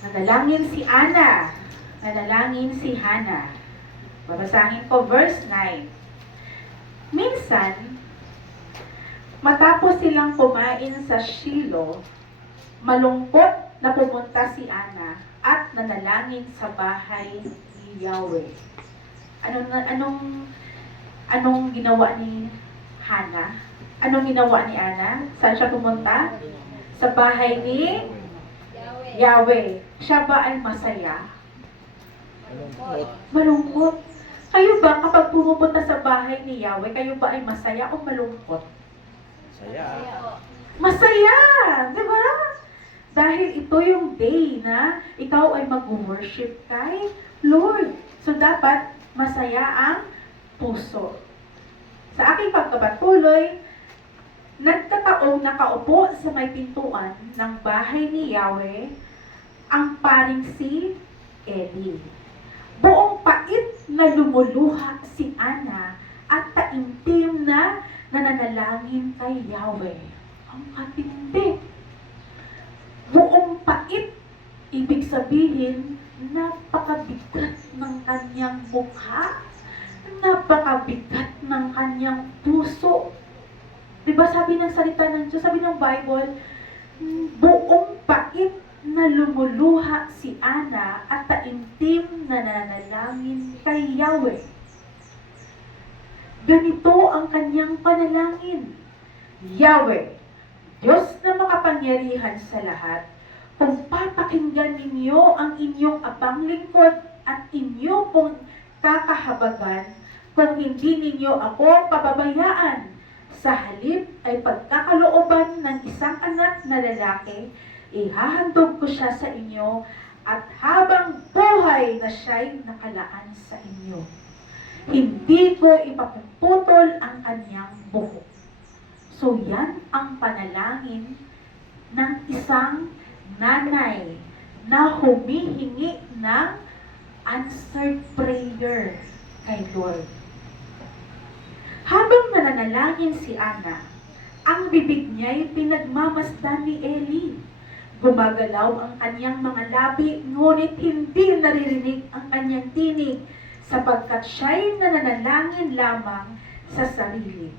Nanalangin si Ana. Nanalangin si Hana. Babasahin ko verse 9. Minsan, matapos silang kumain sa Shilo, malungkot na pumunta si Ana at nanalangin sa bahay ni Yahweh. Anong ginawa ni Hana? Anong ginawa ni Ana? Saan siya pumunta? Sa bahay ni Yahweh. Siya ba ay masaya? Malungkot. Kayo ba kapag pumupunta sa bahay ni Yahweh, kayo ba ay masaya o malungkot? Saya. Masaya! Di ba? Dahil ito yung day na ikaw ay mag-worship kay Lord. So dapat masaya ang puso. Sa aking pagkapatuloy, nagkataong nakaupo sa may pintuan ng bahay ni Yahweh ang paring si Eli. Buong pait na lumuluha si Ana at taimtim na nananalangin kay Yahweh. Ang katindi. Buong pait, ibig sabihin, napakabigat ng kanyang mukha, napakabigat ng kanyang puso. Diba sabi ng salita ng Diyos, sabi ng Bible, buong pait na lumuluha si Ana at taimtim na nananalangin kay Yahweh. Ganito ang kanyang panalangin. Yahweh, Diyos na makapangyarihan sa lahat, kung papakinggan ninyo ang inyong abang lingkod at inyo pong kakahabagan, kung hindi ninyo ako pababayaan, sa halip ay pagkakalooban ng isang anak na lalaki, ihahandog ko siya sa inyo at habang buhay na siya'y nakalaan sa inyo. Hindi ko ipapuputol ang kanyang buhok. So yan ang panalangin ng isang nanay na humihingi ng answered prayer kay Lord. Habang nananalangin si Ana, ang bibig niya'y pinagmamasdan ni Eli. Gumagalaw ang kanyang mga labi, ngunit hindi naririnig ang kanyang tinig, sapagkat siya'y nananalangin lamang sa sarili.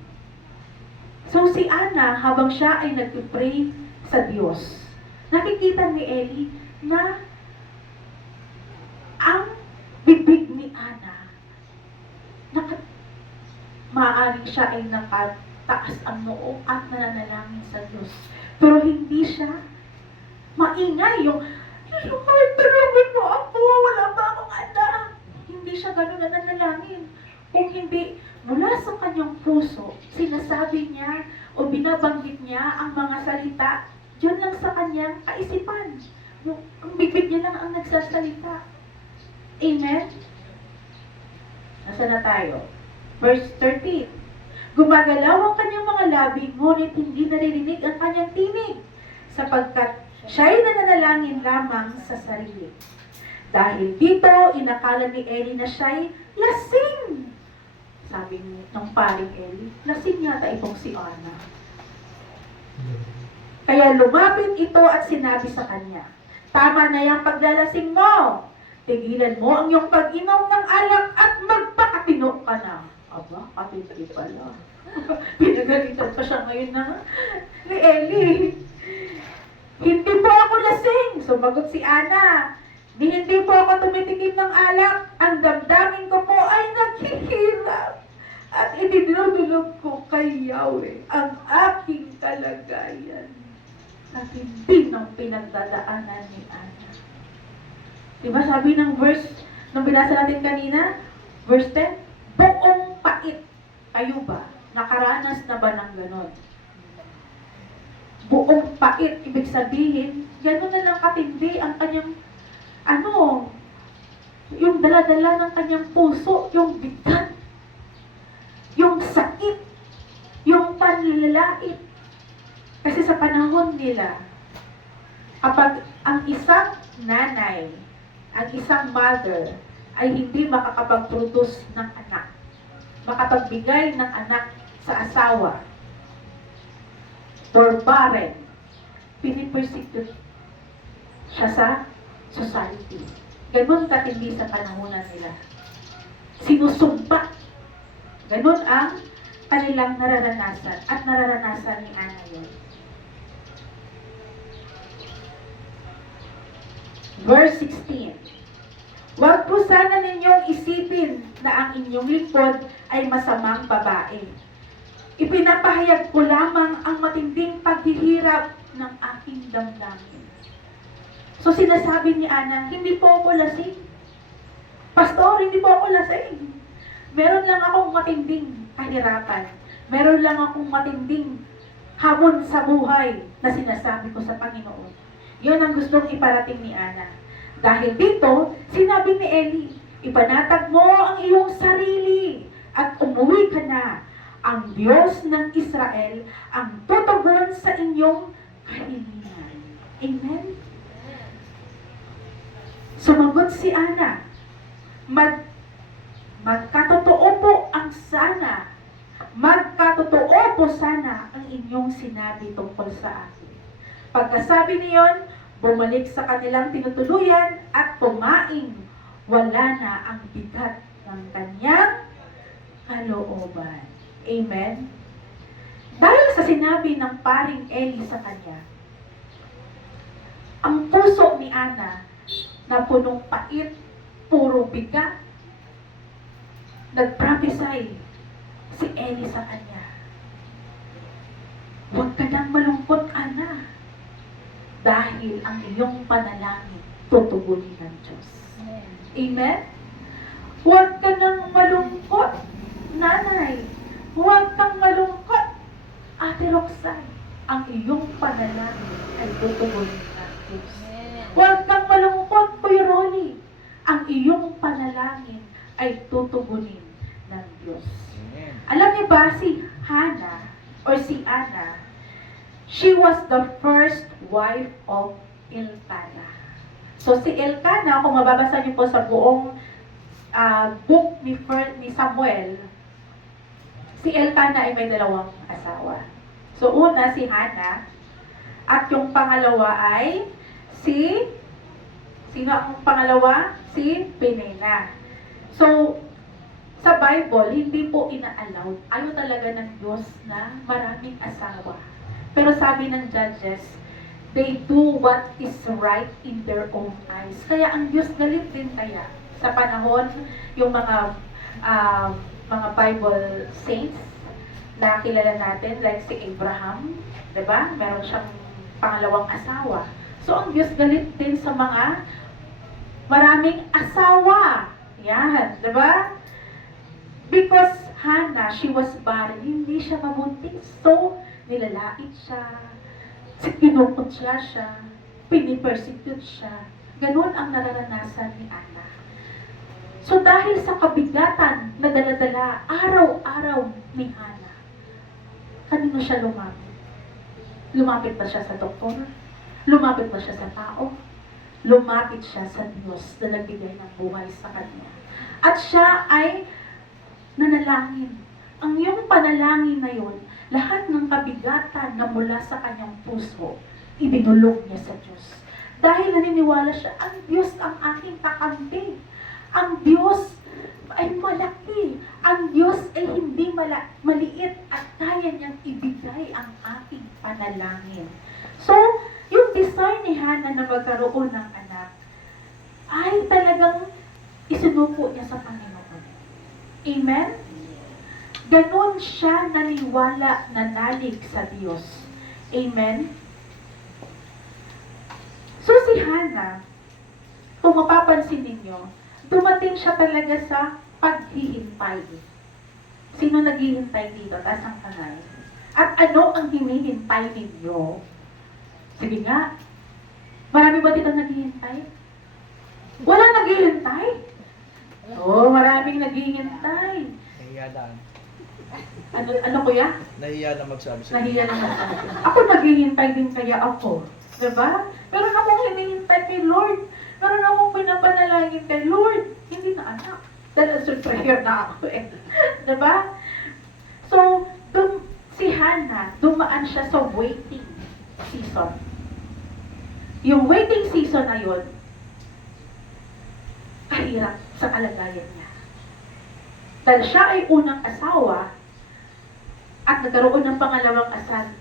So si Ana, habang siya ay nag-pray sa Diyos, nakikita ni Eli na ang bibig ni Ana, maaaring siya ay nakataas ang noo at nananalangin sa Diyos. Pero hindi siya maingay yung, Lord, tulungan mo ako, wala ba akong anak? Hindi siya ganun nananalangin. Kung hindi, mula sa kanyang puso, sinasabi niya o binabanggit niya ang mga salita, yun lang sa kanyang kaisipan. Ang bibig niya lang ang nagsasalita. Amen? Nasa na tayo? Verse 13. Gumagalaw ang kanyang mga labi, ngunit hindi naririnig ang kanyang tinig, sapagkat siya'y nananalangin lamang sa sarili. Dahil dito, inakala ni Eli na siya'y lasing. Sabi ng paring Eli, lasing yata itong si Ana. Kaya lumapit ito at sinabi sa kanya, tama na yung paglalasing mo. Tigilan mo ang iyong pag-inom ng alak at magpakatino ka na. Aba, katindi pala. Pinagalitan pa siya ngayon na ni Eli. Hindi po ako lasing. Sumagot si Ana. Hindi po ako tumitikim ng alak. Ang damdamin ko po ay naghihirap. At idinudulog ko kay Yahweh ang aking kalagayan. At hindi ng pinagdadaanan ni Ana. Diba sabi ng verse, nung binasa natin kanina, verse 10, buong pait. Kayo ba? Nakaranas na ba ng ganon? Buong pait, ibig sabihin, gano'n na lang katindi ang kanyang, yung dala-dala ng kanyang puso, yung bigat, yung sakit, yung panlalait. Kasi sa panahon nila, kapag ang isang nanay, ang isang mother, ay hindi makakapag-produce ng anak, makapagbigay ng anak sa asawa, or barren, pinipersecute siya sa society. Ganon katindi sa panahonan nila. Sinusumpa. Ganon ang kanilang nararanasan at nararanasan ni Ana yun. Verse 16. Huwag po sana ninyong isipin na ang inyong lingkod ay masamang babae. Ipinapahayag ko lamang ang matinding paghihirap ng aking damdamin. So sinasabi ni Ana, hindi po ako lasing. Pastor, hindi po ako lasing. Meron lang akong matinding kahirapan. Meron lang akong matinding hamon sa buhay na sinasabi ko sa Panginoon. Yun ang gustong iparating ni Ana. Dahil dito, sinabi ni Eli, ipanatag mo ang iyong sarili at umuwi ka na. Ang Diyos ng Israel ang tutugon sa inyong kahilingan. Amen? Sumagot si Ana, magkatotoo po ang sana, magkatotoo po sana ang inyong sinabi tungkol sa akin. Pagkasabi niyon, bumalik sa kanilang tinutuluyan at kumain. Wala na ang bigat ng kanyang kalooban. Amen? Dahil sa sinabi ng paring Eli sa kanya, ang puso ni Ana na punong pait, puro bigat, nag-prophesy si Eli sa kanya. Huwag ka nang malungkot, Ana, dahil ang iyong panalangin tutugunin ng Diyos. Amen? Huwag ka nang malungkot, nanay. Huwag kang malungkot, Ate Roxanne. Ang iyong panalangin ay tutugunin ng Diyos. Huwag kang malungkot, Kuya Rolly. Ang iyong panalangin ay tutugunin ng Diyos. Alam niyo ba si Hannah or si Ana, she was the first wife of Elkanah. So si Elkanah, kung mababasa niyo po sa buong book ni Samuel, si Elkanah ay may dalawang asawa. So una si Hannah, at yung pangalawa ay sino ang pangalawa? Si Penina. So sa Bible, hindi po ina-allowed. Ayaw talaga ng Diyos na maraming asawa. Pero sabi ng Judges, they do what is right in their own eyes. Kaya ang Diyos galit din kaya sa panahon yung mga Bible saints na kilala natin, like si Abraham, diba? Meron siyang pangalawang asawa. So ang Diyos galit din sa mga maraming asawa. Yan, diba? Because Hannah, she was barren, hindi siya mabuntis. So, nilalait siya, kinukutya siya, pinipersecute siya. Ganun ang nararanasan ni Ana. So, dahil sa kabigatan na daladala araw-araw ni Hannah, kanino siya lumapit? Lumapit ba siya sa doktor? Lumapit ba siya sa tao? Lumapit siya sa Diyos na nagbigay ng buhay sa kanya. At siya ay nanalangin. Ang iyong panalangin na yun, lahat ng kabigatan na mula sa kanyang puso, ibinulog niya sa Diyos. Dahil naniniwala siya, ang Diyos ang aking kakampi. Ang Diyos ay malaki. Ang Diyos ay hindi maliit at kaya niyang ibigay ang ating panalangin. So, yung design ni Hannah na magkaroon ng anak ay talagang isinuko niya sa Panginoon. Amen? Ganon siya naniwala na nalig sa Diyos. Amen? So si Hannah, kung mapapansin ninyo, dumating siya talaga sa paghihintay. Sino naghihintay dito? Taas ang kamay. At ano ang hinihintay ninyo? Sige nga. Marami ba dito naghihintay? Wala naghihintay? Oo, maraming naghihintay. Nahiya lang. Ano kuya? Nahiya na magsabi sa Nahiya na magsabi. Ako naghihintay din kaya ako. Diba? Meron akong hinihintay kay Lord. Meron akong pinapanalangin kay Lord. Hindi na anak. Dahil answered prayer na ako eh. Diba? So, si Hannah, dumaan siya sa waiting season. Yung waiting season na yun, mahirap sa kalagayan niya. Dahil siya ay unang asawa at nagkaroon ng pangalawang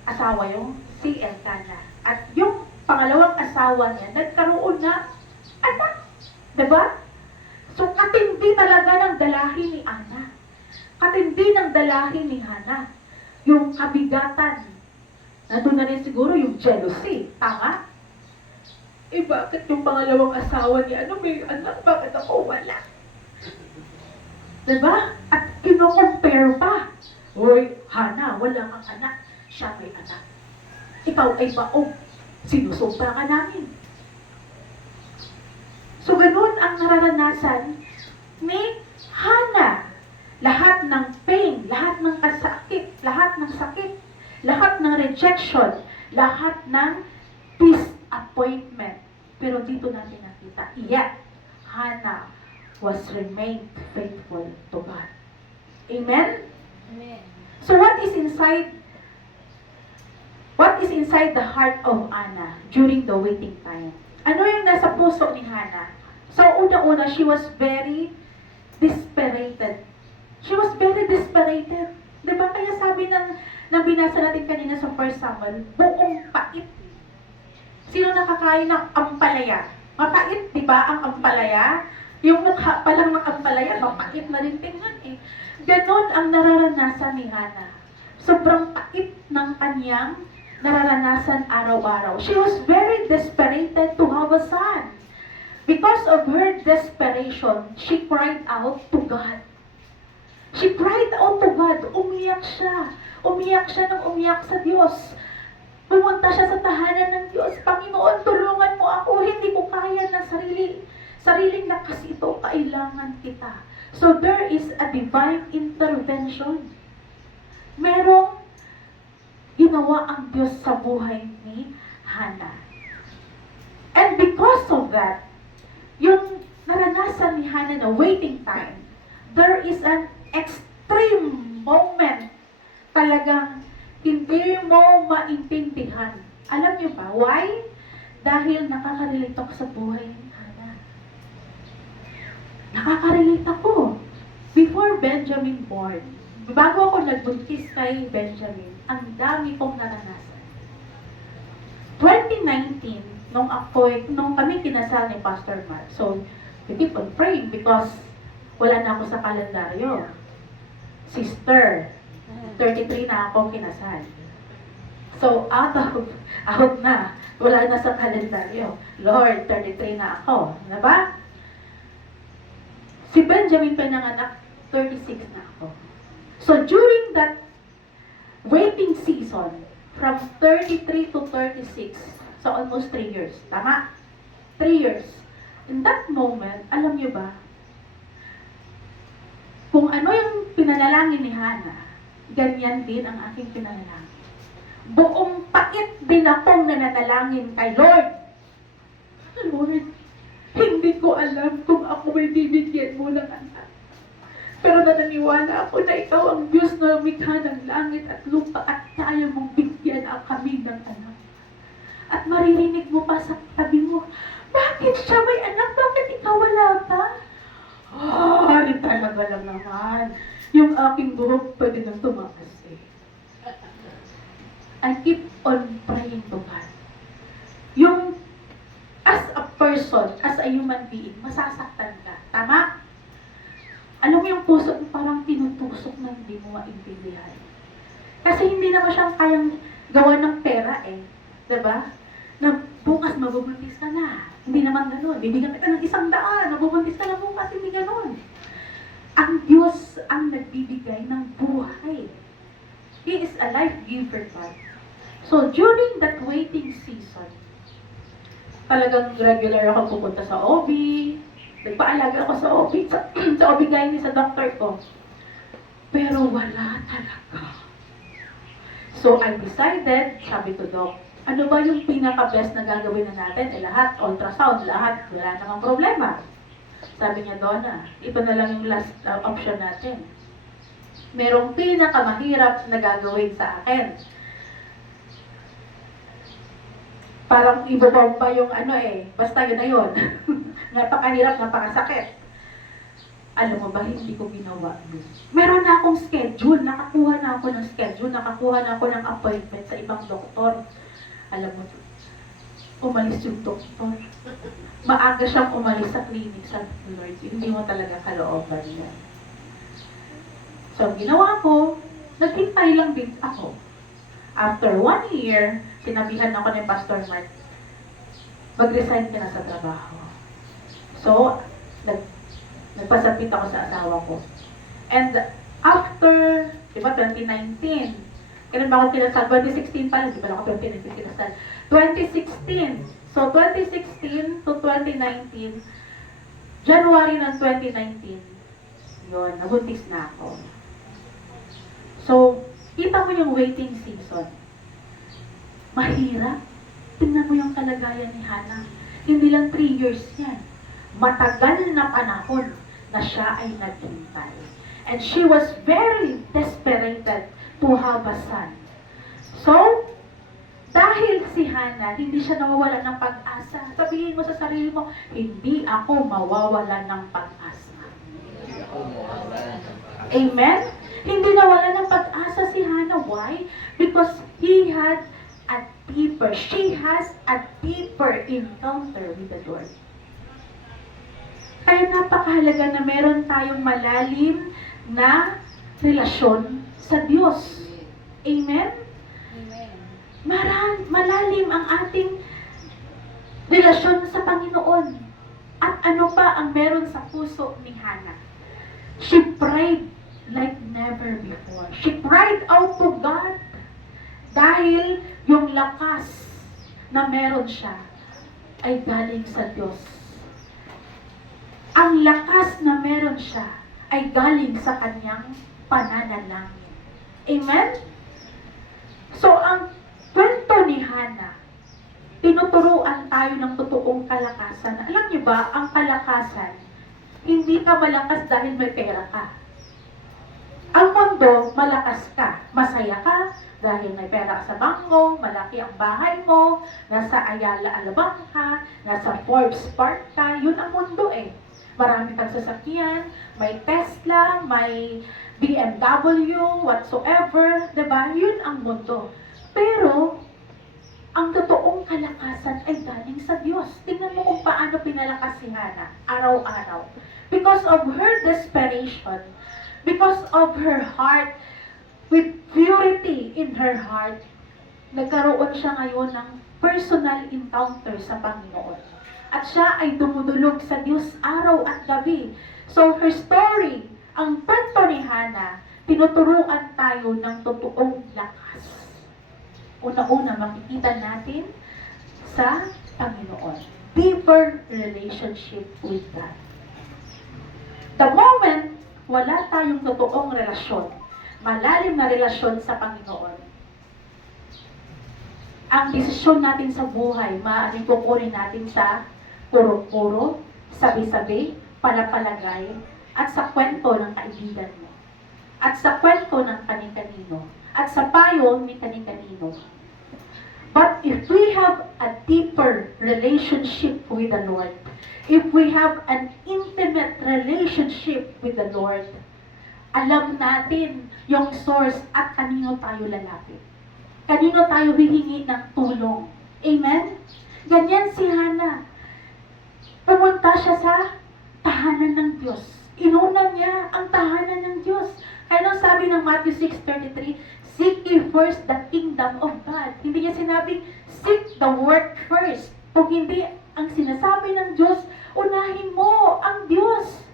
asawa yung si Elkanah. At yung pangalawang asawa niya, nagkaroon na anak. Diba? So, katindi talaga ng dalahi ni Ana. Katindi ng dalahi ni Hana. Yung kabigatan. Nandun na rin siguro yung jealousy. Tama? Eh, bakit yung pangalawang asawa ni ano may anak? Bakit ako wala? Diba? At kino-compare pa. Hoy, Hana, wala kang anak. Siya may anak. Ikaw ay baog. Sinusumpra ka namin. So, ganun ang nararanasan ni Hana. Lahat ng pain, lahat ng kasakit, lahat ng sakit, lahat ng rejection, lahat ng disappointment. Pero dito natin nakita, yet, Hana was remained faithful to God. Amen? Amen. So what is inside the heart of Anna during the waiting time? Ano yung nasa puso ni Hana? So una-una, she was very desperated. She was very desperated. Diba? Kaya sabi ng binasa natin kanina sa 1 Samuel, buong pait. Sino nakakain ng ampalaya? Mapait, diba ang ampalaya? Yung mukha pa lang ng ampalaya, mapait na rin tingnan eh. Ganon ang nararanasan ni Hana. Sobrang pait ng kanyang nararanasan araw-araw. She was very desperated to have a son. Because of her desperation, she cried out to God. She cried out to God. Umiyak siya. Umiyak siya nang umiyak sa Diyos. Pumunta siya sa tahanan ng Diyos. Panginoon, tulungan mo ako. Hindi ko kaya ng sariling lakas ito. Kailangan kita. So there is a divine intervention. Merong ginawa ang Diyos sa buhay ni Hana. And because of that, yung naranasan ni Hana na waiting time, there is an extreme moment. Talagang hindi mo maintindihan. Alam niyo ba? Why? Dahil nakaka-relate ako sa buhay ni Hana. Nakaka-relate ako. Before Benjamin born, bago ako nagbuntis kay Benjamin, ang dami kong naranasan. 2019, nung kami kinasal ni Pastor Mark, so we keep on praying because wala na ako sa kalendaryo. Sister, 33 na ako kinasal. So, out na. Wala na sa kalendaryo. Lord, 33 na ako. Diba? Si Benjamin pinanganak, 36 na ako. So, during that waiting season, from 33 to 36, so almost 3 years. Tama? 3 years. In that moment, alam niyo ba, kung ano yung pinanalangin ni Hana, ganyan din ang aking pinanalangin. Buong pait din akong nananalangin kay Lord. Lord, hindi ko alam kung ako may bibigyan mo ng anak. Pero nananiwala ako na ikaw ang Diyos na lumikha ng langit at lupa at kaya mong bigyan ang kami ng anak. At maririnig mo pa sa tabi mo, bakit siya may anak? Bakit ikaw wala pa? Ay, talaga lang naman. Yung aking buhok pwede nang tumakas eh. I keep on praying to God. Yung as a person, as a human being, masasaktan ka. Tama? Alam mo yung puso mo parang tinutusok na hindi mo maintindihan. Kasi hindi naman siyang kayang gawa ng pera eh. Diba? Na bukas mabubuntis ka na. Hindi naman ganun. Bibigyan kita ng 100, nabubuntis ka na bukas, hindi ganun. Ang Diyos ang nagbibigay ng buhay. He is a life giver, God. So, during that waiting season, talagang regular ako pupunta sa OB, nagpaalaga ako sa OB, sa OB gynae sa doctor ko. Pero wala talaga. So, I decided, sabi ko, Doc, ano ba yung pinaka-best na gagawin na natin? Eh, lahat, ultrasound, lahat, wala namang problema. Sabi niya, Donna, ito na lang yung last option natin. Merong pinakamahirap na gagawin sa akin. Parang ibabomba yung ano eh, basta yun na yun. Napakahirap, napakasakit. Alam mo ba, hindi ko ginawa yun. Meron na akong schedule, nakakuha na ako ng schedule, nakakuha na ako ng appointment sa ibang doktor. Alam mo, umalis yung doktor. Maaga siyang umalis sa clinic, sa Lord, hindi mo talaga kalooban yan. So, ang ginawa ko, naghintay lang din ako. After 1 year, sinabihan ako ni Pastor Mark, mag-resign ka na sa trabaho. So, nagpasapit ako sa asawa ko. And after, di ba, 2019, kailan ba ako kinasal? 2016 pa lang, di ba ako 2019 kinasal? 2016. So, 2016 to 2019, January ng 2019, yun, nabuntis na ako. So, kita mo yung waiting season. Mahirap. Tingnan mo yung kalagayan ni Hannah. Hindi lang 3 years yan. Matagal na panahon na siya ay naghintay. And she was very desperate to have a son. So, dahil si Hannah, hindi siya nawawala ng pag-asa. Sabihin mo sa sarili mo, hindi ako mawawala ng pag-asa. Amen? Hindi nawala ng pag-asa si Hannah. Why? Because she has a deeper encounter with the Lord. Kaya napakahalaga na meron tayong malalim na relasyon sa Diyos. Amen? Malalim ang ating relasyon sa Panginoon. At ano pa ang meron sa puso ni Hannah? She prayed like never before. She cried out to God dahil yung lakas na meron siya ay galing sa Diyos. Ang lakas na meron siya ay galing sa kanyang pananalangin. Amen? So, ang kwento ni Hannah, tinuturuan tayo ng totoong kalakasan. Alam niyo ba, ang kalakasan, hindi ka malakas dahil may pera ka. Ang mundo, malakas ka. Masaya ka dahil may pera ka sa bangko, malaki ang bahay mo, nasa Ayala Alabang ka, nasa Forbes Park ka. Yun ang mundo eh. Marami kang sasakyan, may Tesla, may BMW, whatsoever. Diba? Yun ang mundo. Pero, ang totoong kalakasan ay galing sa Diyos. Tingnan mo kung paano pinalakas si Hannah araw-araw. Because of her desperation, because of her heart, with purity in her heart, nagkaroon siya ngayon ng personal encounter sa Panginoon. At siya ay dumudulog sa Diyos araw at gabi. So her story, ang kwento ni Hannah, tinuturuan tayo ng totoong lakas. Una-una, makikita natin sa Panginoon. Deeper relationship with God. The moment wala tayong totoong relasyon, malalim na relasyon sa Panginoon, ang desisyon natin sa buhay, maaaring kukunin natin sa puro-puro, sabi-sabi, palapalagay, at sa kwento ng kaibigan mo, at sa kwento ng kani-kanino, at sa payo ni kani-kanino. But if we have a deeper relationship with the Lord, if we have an intimate relationship with the Lord, alam natin yung source at kanino tayo lalapit. Kanino tayo hihingi ng tulong. Amen? Ganyan si Hannah. Pumunta siya sa tahanan ng Diyos. Inuna niya ang tahanan ng Diyos. Kaya nung sabi ng Matthew 6:33, seek ye first the kingdom of God. Hindi niya sinabing, seek the work first. Kung hindi, ang sinasabi ng Diyos, unahin mo ang Diyos.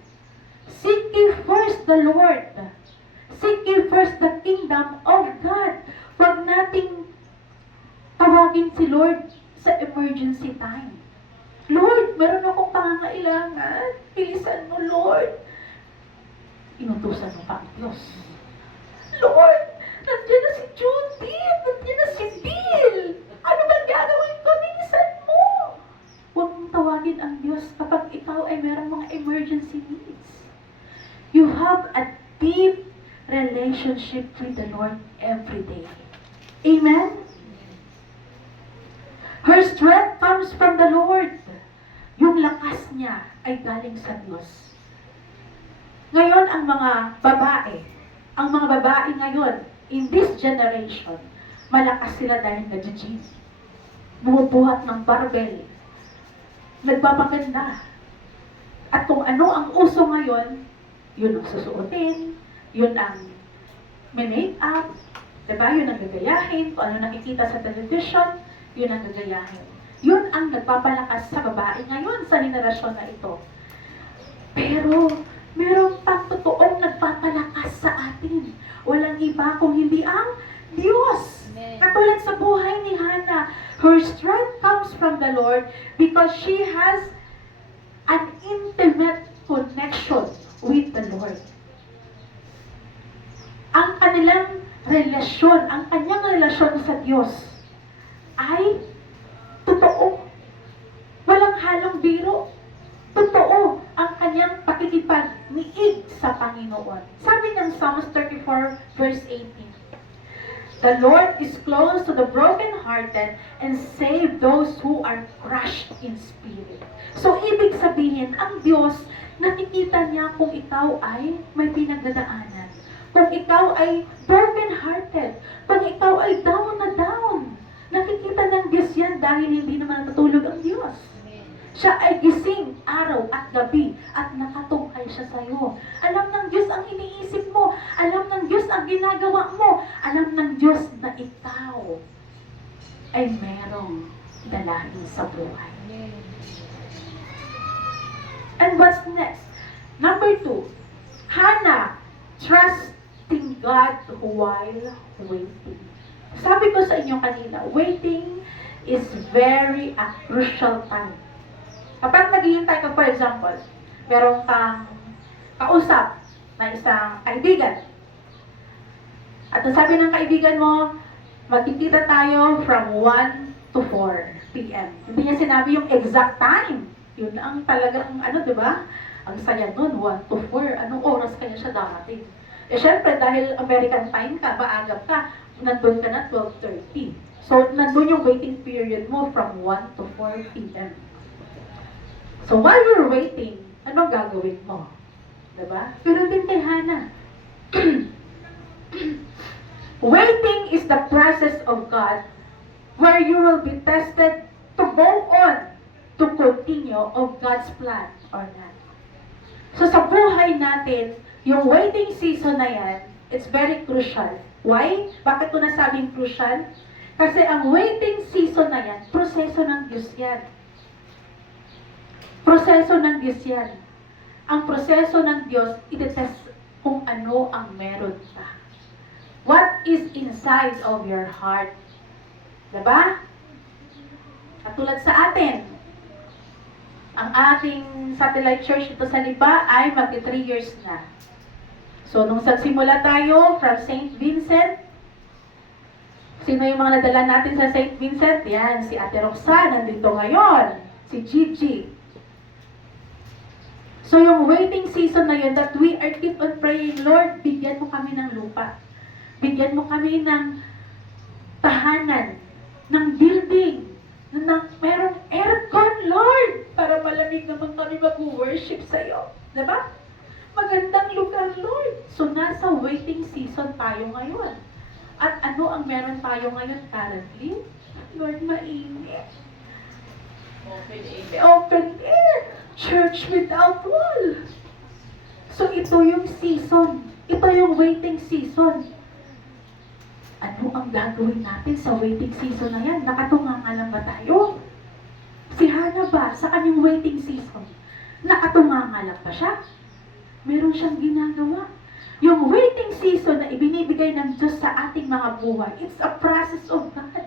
Seek ye first the Lord. Seek ye first the kingdom of God. Huwag nating tawagin si Lord sa emergency time. Lord, meron akong pangangailangan. Bilisan mo, Lord. Inutusan mo pa ang Diyos. Lord, nandiyan na si Judith, nandiyan na si Bill. Ano ba gagawin ko? Bilisan mo. Huwag mong tawagin ang Diyos kapag ikaw ay meron mga emergency needs. You have a deep relationship with the Lord every day. Amen? Her strength comes from the Lord. Yung lakas niya ay galing sa Diyos. Ngayon, ang mga babae ngayon, in this generation, malakas sila dahil nag-gym. Bumubuhat ng barbell. Nagpapaganda. At kung ano ang uso ngayon, yun ang susuotin, yun ang may-make-up, diba? Yun ang gagayahin, kung ano nakikita sa television, yun ang gagayahin. Yun ang nagpapalakas sa babae ngayon sa henerasyon na ito. Pero, meron pang totoong nagpapalakas sa atin. Walang iba kung hindi ang Diyos. Amen. Katulad sa buhay ni Hannah, her strength comes from the Lord because she has an intimate connection with the Lord. Ang kanyang relasyon sa Diyos ay totoo. Walang halong biro. Totoo ang kanyang pakikipag-niig sa Panginoon. Sabi ng Psalms 34 verse 18, "The Lord is close to the brokenhearted and save those who are crushed in spirit." So, ibig sabihin, ang Diyos, nakikita niya kung ikaw ay may pinagdadaanan. Kung ikaw ay broken-hearted. Kung ikaw ay down na down. Nakikita ng Diyos yan dahil hindi naman natutulog ang Diyos. Amen. Siya ay gising araw at gabi at nakatungkay siya sa iyo. Alam ng Diyos ang iniisip mo. Alam ng Diyos ang ginagawa mo. Alam ng Diyos na ikaw ay merong dalahin sa buhay. Amen. And what's next? Number 2, Hannah, trusting God while waiting. Sabi ko sa inyo kanina, waiting is very a crucial time. Kapag naghihintay ka, for example, meron kang kausap na isang kaibigan. At ang sabi ng kaibigan mo, magkikita tayo from 1 to 4 p.m. Hindi niya sinabi yung exact time. Yun ang talagang, di ba? Ang saya nun, 1 to 4. Anong oras kaya siya darating? Eh, syempre, dahil American time ka, maagap ka, nandun ka na 12:30. So, nandun yung waiting period mo from 1 to 4 p.m. So, while you're waiting, anong gagawin mo? Diba? Pero din kay Hannah. Waiting is the process of God where you will be tested to go on to continue of God's plan or not. So, sa buhay natin, yung waiting season na yan, it's very crucial. Why? Bakit ko nasabing crucial? Kasi ang waiting season na yan, proseso ng Diyos yan. Proseso ng Diyos yan. Ang proseso ng Diyos, itetest kung ano ang meron ka. What is inside of your heart? Diba? Katulad sa atin, ang ating satellite church dito sa Lipa ay magti 3 years na. So, nung nagsimula tayo from St. Vincent, sino yung mga nadala natin sa St. Vincent? Yan, si Ate Roxanne, nandito ngayon. Si Gigi. So, yung waiting season na yun, that we are keep on praying, Lord, bigyan mo kami ng lupa. Bigyan mo kami ng tahanan, ng building, na merong aircon, Lord, para malamig naman kami mag-worship sa'yo. Diba? Magandang lugar, Lord. So, nasa waiting season tayo ngayon. At ano ang meron tayo ngayon currently? Lord, mainit. Open air. Church without wall. So, ito yung season. Ito yung waiting season. Ano ang gagawin natin sa waiting season na yan? Nakatunganga lang ba tayo? Si Hannah ba, sa kanyang waiting season, nakatunganga lang ba siya? Meron siyang ginagawa. Yung waiting season na ibinibigay ng Diyos sa ating mga buhay, it's a process of God.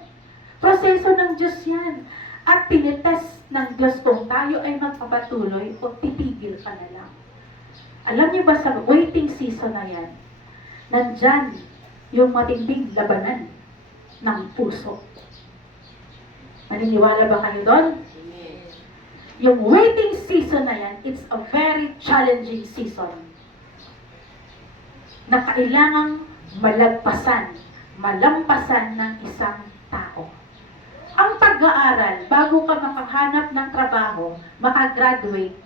Proseso ng Diyos yan. At tinitest ng Diyos kung tayo ay magpapatuloy o titigil ka na lang. Alam niyo ba sa waiting season na yan, nandyan yung matinding labanan ng puso. Maniniwala ba kayo doon? Yung waiting season na yan, it's a very challenging season na kailangang malampasan ng isang tao. Ang pag-aaral, bago ka makahanap ng trabaho, makagraduate,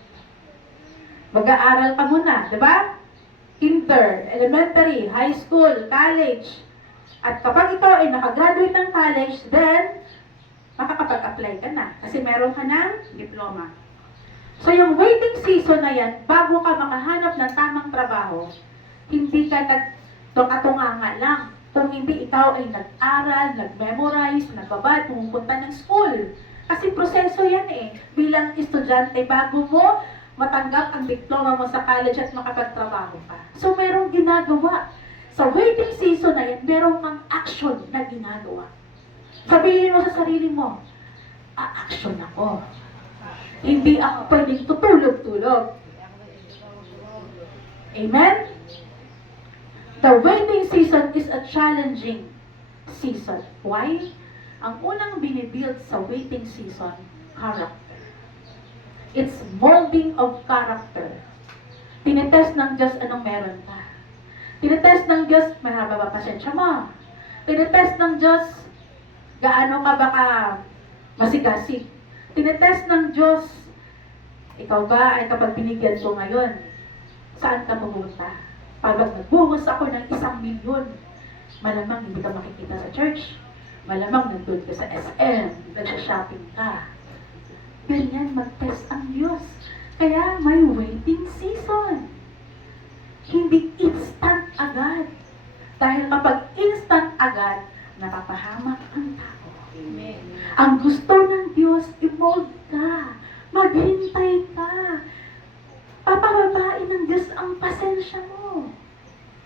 mag-aaral ka muna, di ba? kinder, elementary, high school, college. At kapag ikaw ay nakagraduate ng college, then makakapag-apply ka na kasi meron ka ng diploma. So yung waiting season na yan, bago ka makahanap ng tamang trabaho, hindi ka nagtunganga lang. Kung hindi ikaw ay nag-aral, nag-memorize, nagbabad, pumupunta ng school. Kasi proseso yan eh. Bilang estudyante, bago mo matanggap ang diploma mo sa college at makapagtrabaho ka. So merong ginagawa. Sa waiting season na yan, merong kang action na ginagawa. Sabihin mo sa sarili mo, a-action ako. Hindi ako pwedeng tutulog-tulog. Amen? The waiting season is a challenging season. Why? Ang unang binibuild sa waiting season, character. It's molding of character. Tinetest ng Diyos anong meron ka. Tinetest ng Diyos, mahaba ba pasensya mo? Tinetest ng Diyos, gaano ka baka masigasig. Tinetest ng Diyos, ikaw ba ay kapag binigyan ko ngayon, saan ka pumunta? Pag nagbuhos ako ng 1 milyon, malamang hindi ka makikita sa church. Malamang nandun ka sa SM, nagsha-shopping ka. Ganyan mag-test ang Diyos. Kaya may waiting season. Hindi instant agad. Dahil kapag instant agad, napapahamak ang tao. Amen. Ang gusto ng Diyos, i-mold ka. Maghintay ka. Papababain ng Diyos ang pasensya mo.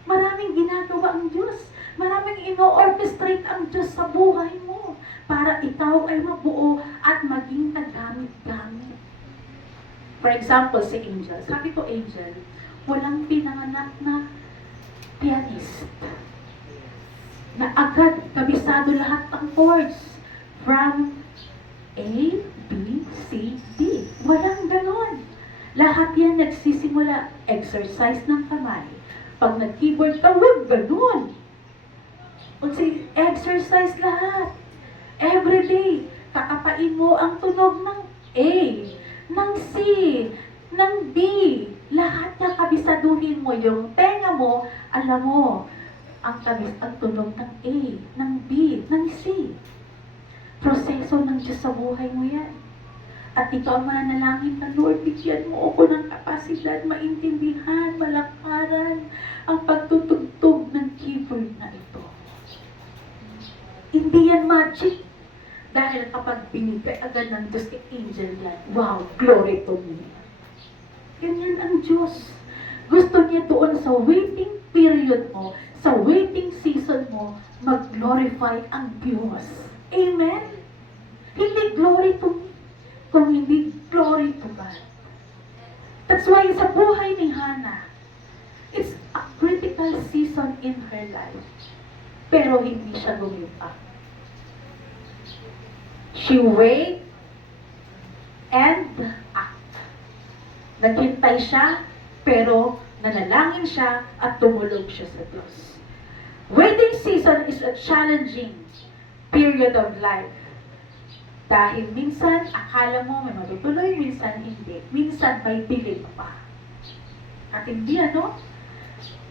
Maraming ginagawa ang Diyos. Maraming ino-orchestrate ang Diyos sa buhay mo para ikaw ay mabuo at maging kagamit-gamit. For example, si Angel. Sabi ko, Angel, walang pinanganak na pianist na agad kabisado lahat ng chords from A, B, C, D. Walang ganon. Lahat yan nagsisimula exercise ng kamay. Pag nag-keyboard ka, huwag ganun. Kasi exercise lahat. Every day, kakapain mo ang tunog ng A, ng C, ng B. Lahat na kabisaduhin mo. Yung tenga mo, alam mo, ang tunog ng A, ng B, ng C. Proseso ng Diyos sa buhay mo yan. At ikaw mananalangin na, Lord, bigyan mo ako ng kapasidad, maintindihan, malakaran ang pagtutugtog ng keyboard na ito. Hindi yan magic. Dahil kapag binigay agad ng Diyos kay Angel yan, wow, glory to me. Ganyan ang Diyos. Gusto niya doon sa waiting period mo, sa waiting season mo, mag-glorify ang Diyos. Amen? Hindi glory to me, kung hindi glory to God. That's why sa buhay ni Hannah, it's a critical season in her life. Pero hindi siya give up. She wait and act. Naghintay siya, pero nanalangin siya at tumulog siya sa Diyos. Waiting season is a challenging period of life. Dahil minsan, akala mo may matutuloy, minsan hindi. Minsan may delay pa. At hindi ano?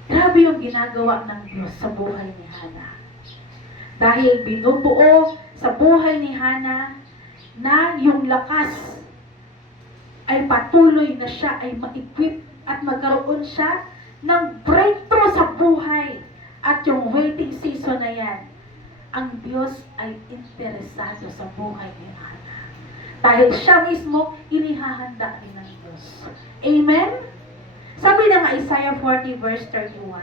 Grabe yung ginagawa ng Diyos sa buhay ni Hannah. Dahil binubuo sa buhay ni Hannah na yung lakas ay patuloy na siya ay ma-equip at magkaroon siya ng breakthrough sa buhay. At yung waiting season na yan, ang Diyos ay interesado sa buhay ni Hannah. Dahil siya mismo, inihahanda rin ng Diyos. Amen? Sabi ng Isaiah 40 verse 31,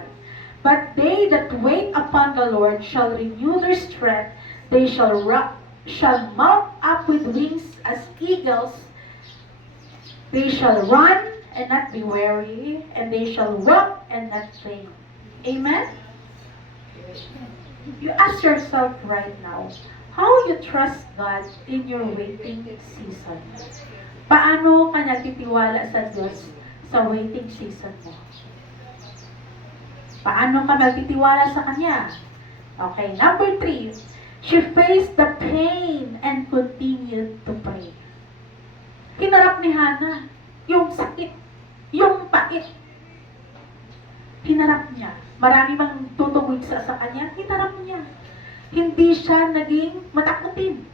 But they that wait upon the Lord shall renew their strength. They shall mount up with wings as eagles. They shall run and not be weary, and they shall walk and not faint. Amen? You ask yourself right now, how you trust God in your waiting season? Paano ka nagtitiwala sa Diyos sa waiting season mo? Paano ka nagtitiwala sa Kanya? Okay, number 3, she faced the pain and continued to pray. Hinarap ni Hannah yung sakit, yung pait. marami mang tutungod sa kanya, hinarap niya. Hindi siya naging matakutin.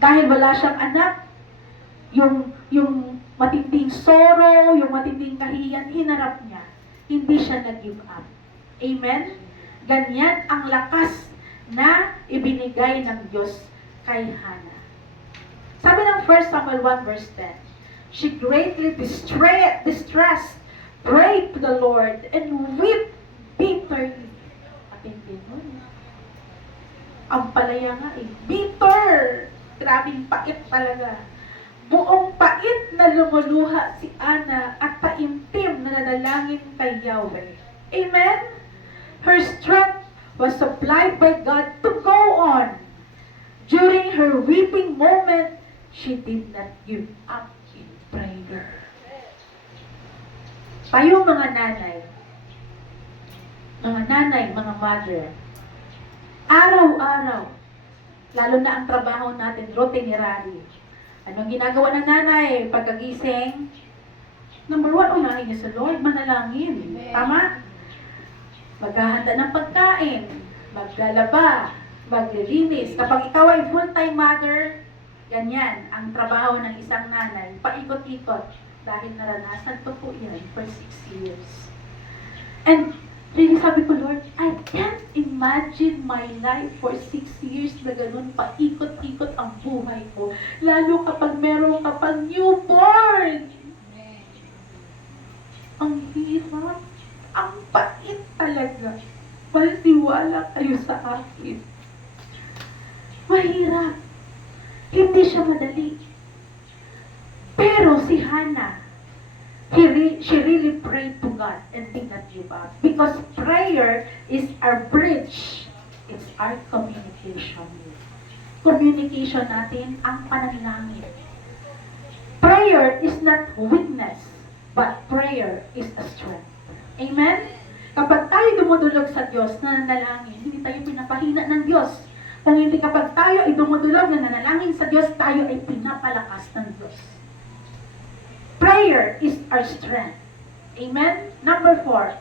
Dahil wala siyang anak, yung matinding sorrow, yung matinding kahiyan, hinarap niya. Hindi siya nag-give up. Amen? Ganyan ang lakas na ibinigay ng Diyos kay Hannah. Sabi ng 1 Samuel 1 verse 10, she greatly distressed, prayed to the Lord, and wept bitterly. Matindi nun. Ang palaya nga bitter. Grabing pait talaga. Buong pait na lumuluha si Ana at taimtim na nanalangin kay Yahweh. Amen? Her strength was supplied by God to go on. During her weeping moment, she did not give up in prayer. Tayo mga nanay, mga mother, araw-araw, lalo na ang trabaho natin, itinerary. Anong ginagawa ng nanay pagkagising? Number 1, unahin niya sa Lord, manalangin. Tama? Maghahanda ng pagkain, maglalaba, maglilinis. Kapag ikaw ay full-time mother, ganyan ang trabaho ng isang nanay, paikot-ikot. Dahil naranasan ko po yan for 6 years. And really sabi ko, Lord, I can't imagine my life for 6 years na ganun, paikot-ikot ang buhay ko. Lalo kapag meron ka pang newborn. Ang hirap. Ang pait talaga. Maliniwala kayo sa akin. Mahirap. Hindi siya madali. Pero si Hannah, she really prayed to God and did not give up. Because prayer is our bridge. It's our communication. Communication natin ang panalangin. Prayer is not weakness, but prayer is a strength. Amen? Kapag tayo dumudulog sa Diyos na nanalangin, hindi tayo pinapahina ng Diyos. Kung hindi kapag tayo ay dumudulog na nanalangin sa Diyos, tayo ay pinapalakas ng Diyos. Prayer is our strength. Amen? Number 4,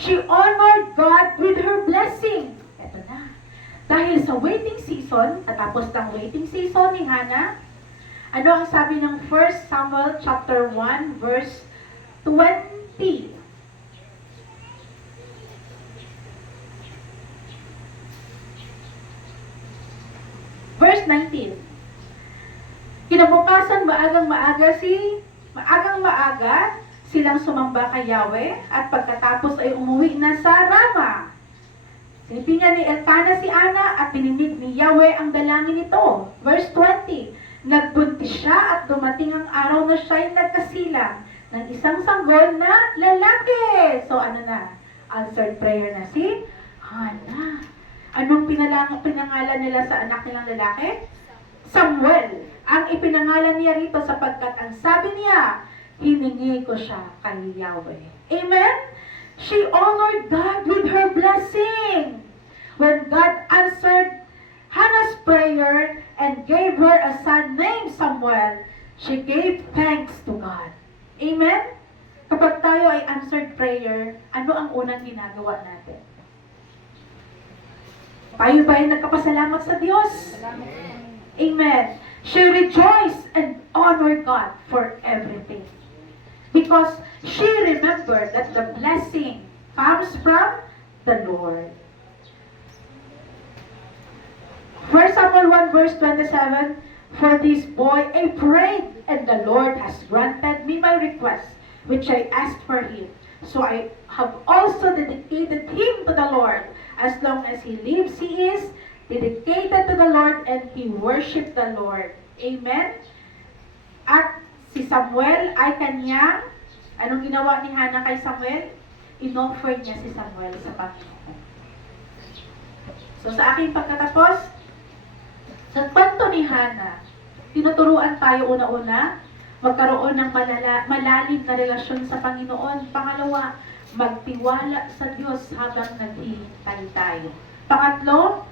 she honored God with her blessing. Ito na. Dahil sa waiting season, at tapos ng waiting season ni Hannah, ano ang sabi ng 1 Samuel chapter 1 verse 20? Verse 19. Kinabukasan maagang maaga silang sumamba kay Yahweh at pagkatapos ay umuwi na sa Rama. Sinipingan ni Elkanah si Ana at dininig ni Yahweh ang dalangin nito. Verse 20. Nagbuntis siya at dumating ang araw na siya'y nagkasilang ng isang sanggol na lalaki. So ano na? Answered prayer na si Hannah. Anong pinangalan nila sa anak nilang lalaki? Samuel. Ang ipinangalan niya rito sapagkat ang sabi niya, hiningi ko siya kay Yahweh. Amen? She honored God with her blessing. When God answered Hannah's prayer and gave her a son named Samuel, she gave thanks to God. Amen? Kapag tayo ay answered prayer, ano ang unang ginagawa natin? Tayo ba ay nagkapasalamat sa Diyos? Amen. She rejoiced and honored God for everything. Because she remembered that the blessing comes from the Lord. 1 Samuel 1 verse 27, for this boy I prayed, and the Lord has granted me my request, which I asked for him. So I have also dedicated him to the Lord. As long as he lives, he is dedicated to the Lord, and he worshiped the Lord. Amen? At si Samuel ay kanyang, anong ginawa ni Hannah kay Samuel? Inoffer niya si Samuel sa Panginoon. So sa aking pagkatapos, sa kwento ni Hannah, tinuturuan tayo una-una, magkaroon ng malalim na relasyon sa Panginoon. Pangalawa, magtiwala sa Diyos habang naghihintay tayo. Pangatlo,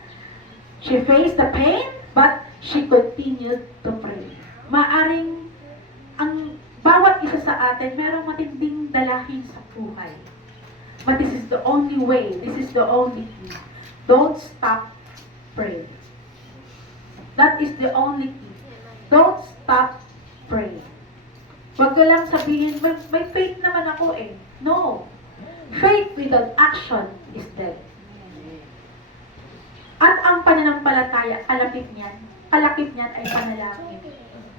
she faced the pain, but she continued to pray. Maaring ang bawat isa sa atin natin, merong matinding dalahin sa buhay. But this is the only way, this is the only key. Don't stop praying. That is the only key. Don't stop praying. Huwag ka lang sabihin, may faith naman ako eh. No. Faith without action is dead. At ang pananampalataya, kalapit niyan ay panalangin.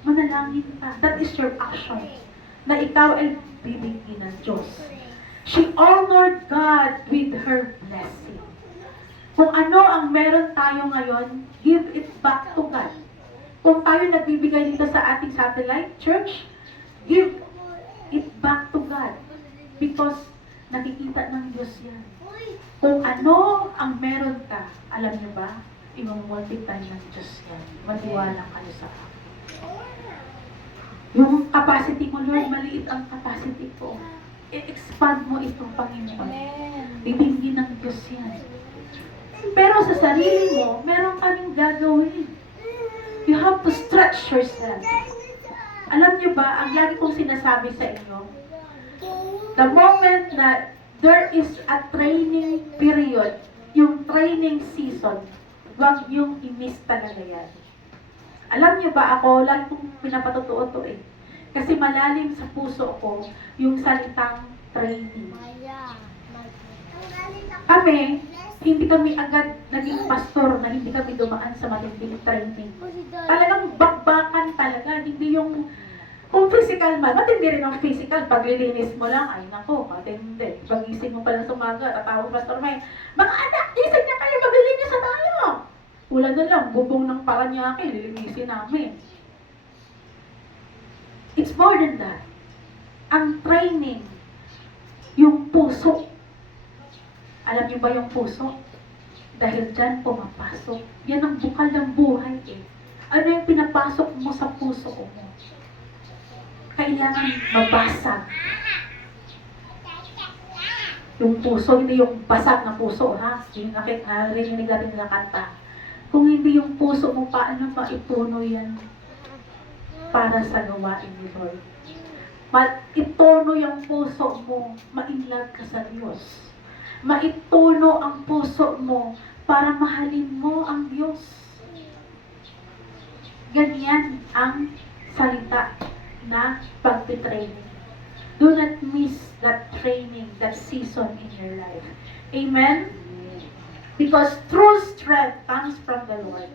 Manalangin ka. That is your action. Na ikaw ay bibigyan ng Diyos. She honored God with her blessing. Kung ano ang meron tayo ngayon, give it back to God. Kung tayo nagbibigay dito sa ating satellite church, give it back to God. Because nakikita ng Diyos yan. Kung ano ang meron ka, alam niyo ba, i-multiply ng Diyos yan. Matiwala kayo sa akin. Yung capacity mo, Lord, maliit ang capacity ko. I-expand mo itong Panginoon. Bibigyan ng Diyos yan. Pero sa sarili mo, meron ka rin gagawin. You have to stretch yourself. Alam niyo ba, ang lagi kong sinasabi sa inyo, the moment na there is a training period, yung training season, wag yung i-miss talaga yan. Alam niyo ba ako, lagi kong pinapatutuo to eh. Kasi malalim sa puso ko yung salitang training. Kami, hindi kami agad naging pastor na hindi kami dumaan sa matinding training. Talagang bakbakan talaga, hindi yung kung physical man, matindi rin ang physical. Paglilinis mo lang, ay nako, matindi. Pagising mo pala sa umaga, tatawag Pastor May, mga anak, gising na kayo, maglilinis na tayo. Wala na lang, bubong ng Paranaque, lilinisin namin. It's more than that. Ang training, yung puso. Alam niyo ba yung puso? Dahil dyan pumapasok. Yan ang bukal ng buhay eh. Ano yung pinapasok mo sa puso mo? Kailangan mabasag. Yung puso, hindi yung basag na puso, ha? Yung narinig natin na kanta. Kung hindi yung puso mo, paano maipuno yan para sa gawain ni Lord? Maitono yung puso mo, ma-inlove ka sa Diyos. Maitono ang puso mo para mahalin mo ang Diyos. Ganyan ang salita na pagtitraining. Do not miss that training, that season in your life. Amen? Because true strength comes from the Lord.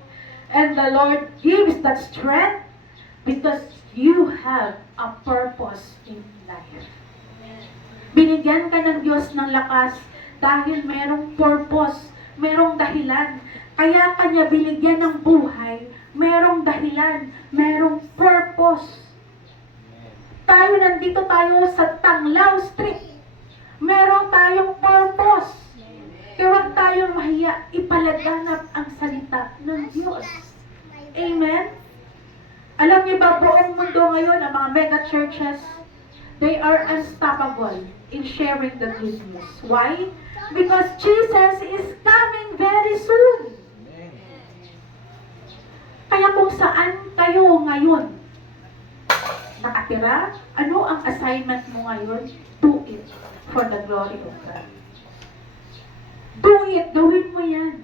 And the Lord gives that strength because you have a purpose in life. Binigyan ka ng Diyos ng lakas dahil merong purpose, merong dahilan. Kaya kanya binigyan ng buhay, merong dahilan, merong purpose. Tayo nandito tayo sa Tanglaw Street. Meron tayong purpose. Kaya huwag tayong mahiya, ipalaganap ang salita ng Diyos. Amen? Alam niyo ba, buong mundo ngayon, ang mga mega churches, they are unstoppable in sharing the good news. Why? Because Jesus is coming very soon. Kaya kung saan kayo ngayon nakatira, ano ang assignment mo ngayon? Do it for the glory of God. Do it, gawin mo yan.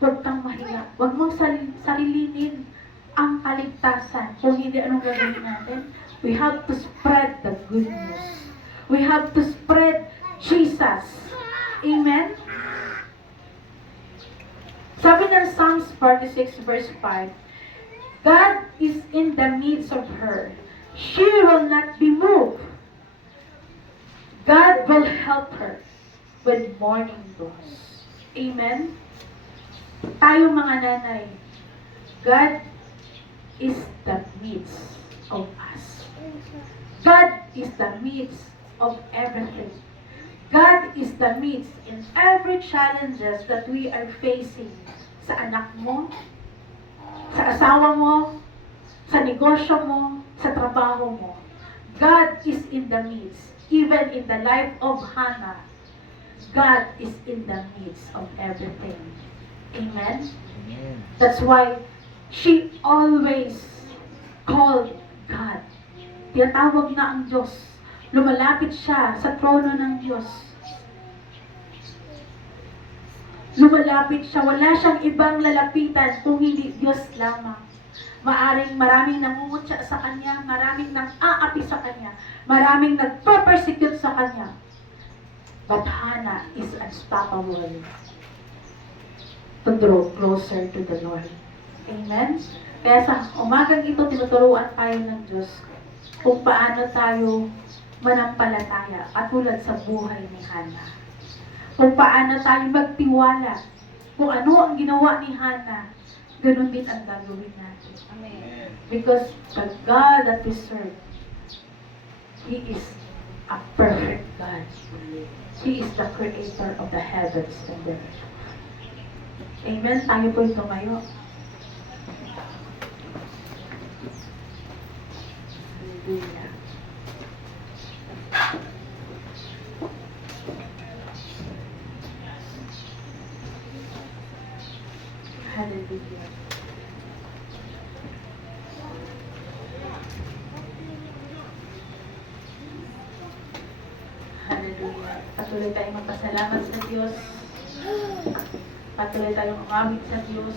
Huwag kang mahiya. Huwag mong sarilinin ang kaligtasan. Kung hindi, anong gagawin natin? We have to spread the good news. We have to spread Jesus. Amen? Sabi ng Psalms 46 verse 5, God is in the midst of her. She will not be moved. God will help her when morning dawns. Amen? Tayo mga nanay, God is the midst of us. God is the midst of everything. God is the midst in every challenges that we are facing. Sa anak mo, sa asawa mo, sa negosyo mo, sa trabaho mo. God is in the midst. Even in the life of Hannah, God is in the midst of everything. Amen? Amen. That's why she always called God. Tinatawag na ang Diyos. Lumalapit siya sa trono ng Diyos. Lumalapit siya. Wala siyang ibang lalapitan kung hindi Diyos lamang. Maraming nangungutya sa kanya, maraming nang-aapi sa kanya, maraming nagpa-persecute sa kanya. But Hannah is unstoppable to draw closer to the Lord. Amen? Kaya sa umagang ito, tinuturuan tayo ng Diyos kung paano tayo manampalataya katulad sa buhay ni Hannah. Kung paano tayo magtiwala. Kung ano ang ginawa ni Hannah, ganun din ang gagawin natin. Amen. Because the God that we serve, He is a perfect God. He is the creator of the heavens and the earth. Amen? Tayo po ito ngayon. Hallelujah. Hallelujah. Hallelujah. Patuloy tayong magpasalamat sa Diyos. Patuloy tayong umawit sa Diyos.